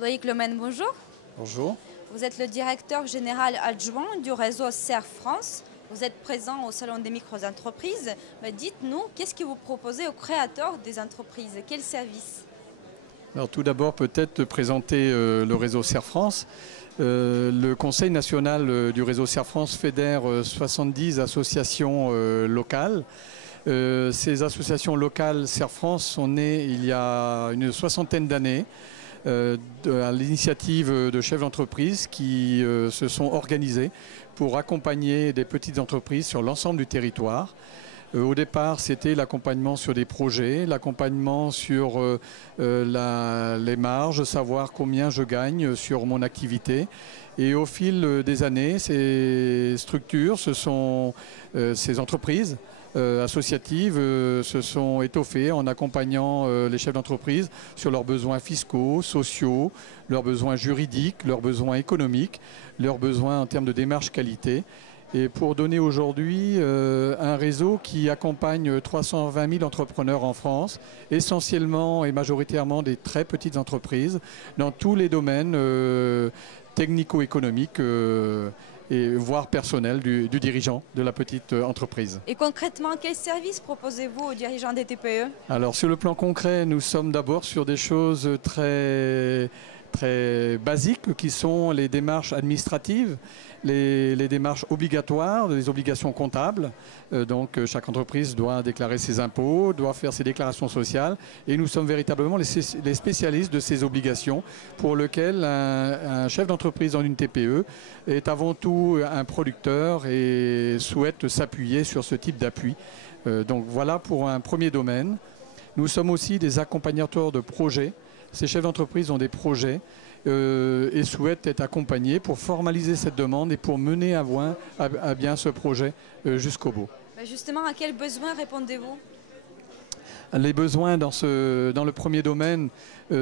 Loïc Lemaine, bonjour. Bonjour. Vous êtes le directeur général adjoint du réseau CERF France. Vous êtes présent au Salon des micro-entreprises. Dites-nous, qu'est-ce que vous proposez aux créateurs des entreprises? Quels services? Alors tout d'abord, peut-être présenter le réseau CERF France. Le Conseil national du réseau CERF France fédère 70 associations locales. Ces associations locales CERF France sont nées il y a une soixantaine d'années à l'initiative de chefs d'entreprise qui se sont organisés pour accompagner des petites entreprises sur l'ensemble du territoire. Au départ, c'était l'accompagnement sur des projets, l'accompagnement sur les marges, savoir combien je gagne sur mon activité. Et au fil des années, ces structures, ces entreprises associatives se sont étoffées en accompagnant les chefs d'entreprise sur leurs besoins fiscaux, sociaux, leurs besoins juridiques, leurs besoins économiques, leurs besoins en termes de démarche qualité. Et pour donner aujourd'hui un réseau qui accompagne 320 000 entrepreneurs en France, essentiellement et majoritairement des très petites entreprises, dans tous les domaines technico-économiques et voire personnels du dirigeant de la petite entreprise. Et concrètement, quels services proposez-vous aux dirigeants des TPE? Alors sur le plan concret, nous sommes d'abord sur des choses très basiques qui sont les démarches administratives, les démarches obligatoires, les obligations comptables. Donc chaque entreprise doit déclarer ses impôts, doit faire ses déclarations sociales et nous sommes véritablement les spécialistes de ces obligations pour lesquelles un chef d'entreprise dans une TPE est avant tout un producteur et souhaite s'appuyer sur ce type d'appui. Donc voilà pour un premier domaine. Nous sommes aussi des accompagnateurs de projets. Ces chefs d'entreprise ont des projets et souhaitent être accompagnés pour formaliser cette demande et pour mener à bien ce projet jusqu'au bout. Justement, à quels besoins répondez-vous? Les besoins dans le premier domaine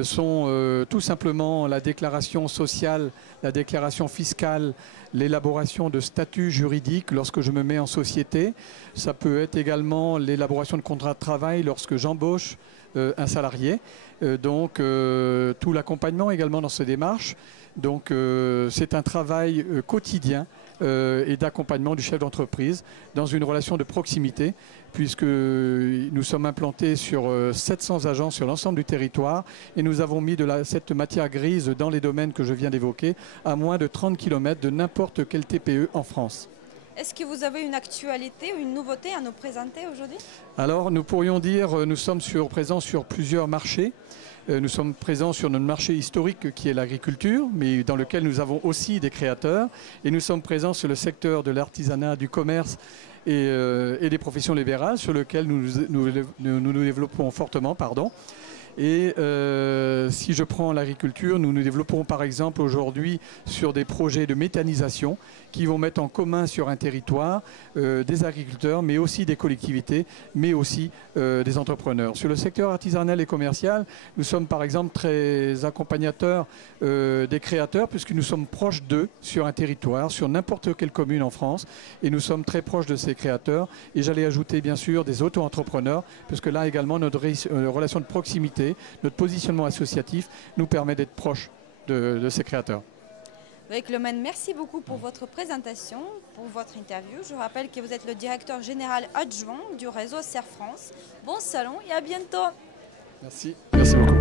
sont tout simplement la déclaration sociale, la déclaration fiscale, l'élaboration de statuts juridiques lorsque je me mets en société. Ça peut être également l'élaboration de contrats de travail lorsque j'embauche un salarié. Donc tout l'accompagnement également dans ces démarches. Donc c'est un travail quotidien et d'accompagnement du chef d'entreprise dans une relation de proximité puisque nous sommes implantés sur 700 agents sur l'ensemble du territoire et nous avons mis cette matière grise dans les domaines que je viens d'évoquer à moins de 30 km de n'importe quel TPE en France. Est-ce que vous avez une actualité ou une nouveauté à nous présenter aujourd'hui? Alors nous pourrions dire nous sommes présents sur plusieurs marchés. Nous sommes présents sur notre marché historique qui est l'agriculture, mais dans lequel nous avons aussi des créateurs. Et nous sommes présents sur le secteur de l'artisanat, du commerce et des professions libérales, sur lequel nous développons fortement. Et si je prends l'agriculture, nous nous développons par exemple aujourd'hui sur des projets de méthanisation qui vont mettre en commun sur un territoire des agriculteurs, mais aussi des collectivités, mais aussi des entrepreneurs. Sur le secteur artisanal et commercial, nous sommes par exemple très accompagnateurs des créateurs puisque nous sommes proches d'eux sur un territoire, sur n'importe quelle commune en France et nous sommes très proches de ces créateurs. Et j'allais ajouter bien sûr des auto-entrepreneurs puisque là également notre relation de proximité, notre positionnement associatif nous permet d'être proches de ces créateurs. Loïc Lemaine, merci beaucoup pour votre présentation, pour votre interview. Je rappelle que vous êtes le directeur général adjoint du réseau CERF France. Bon salon et à bientôt. Merci beaucoup.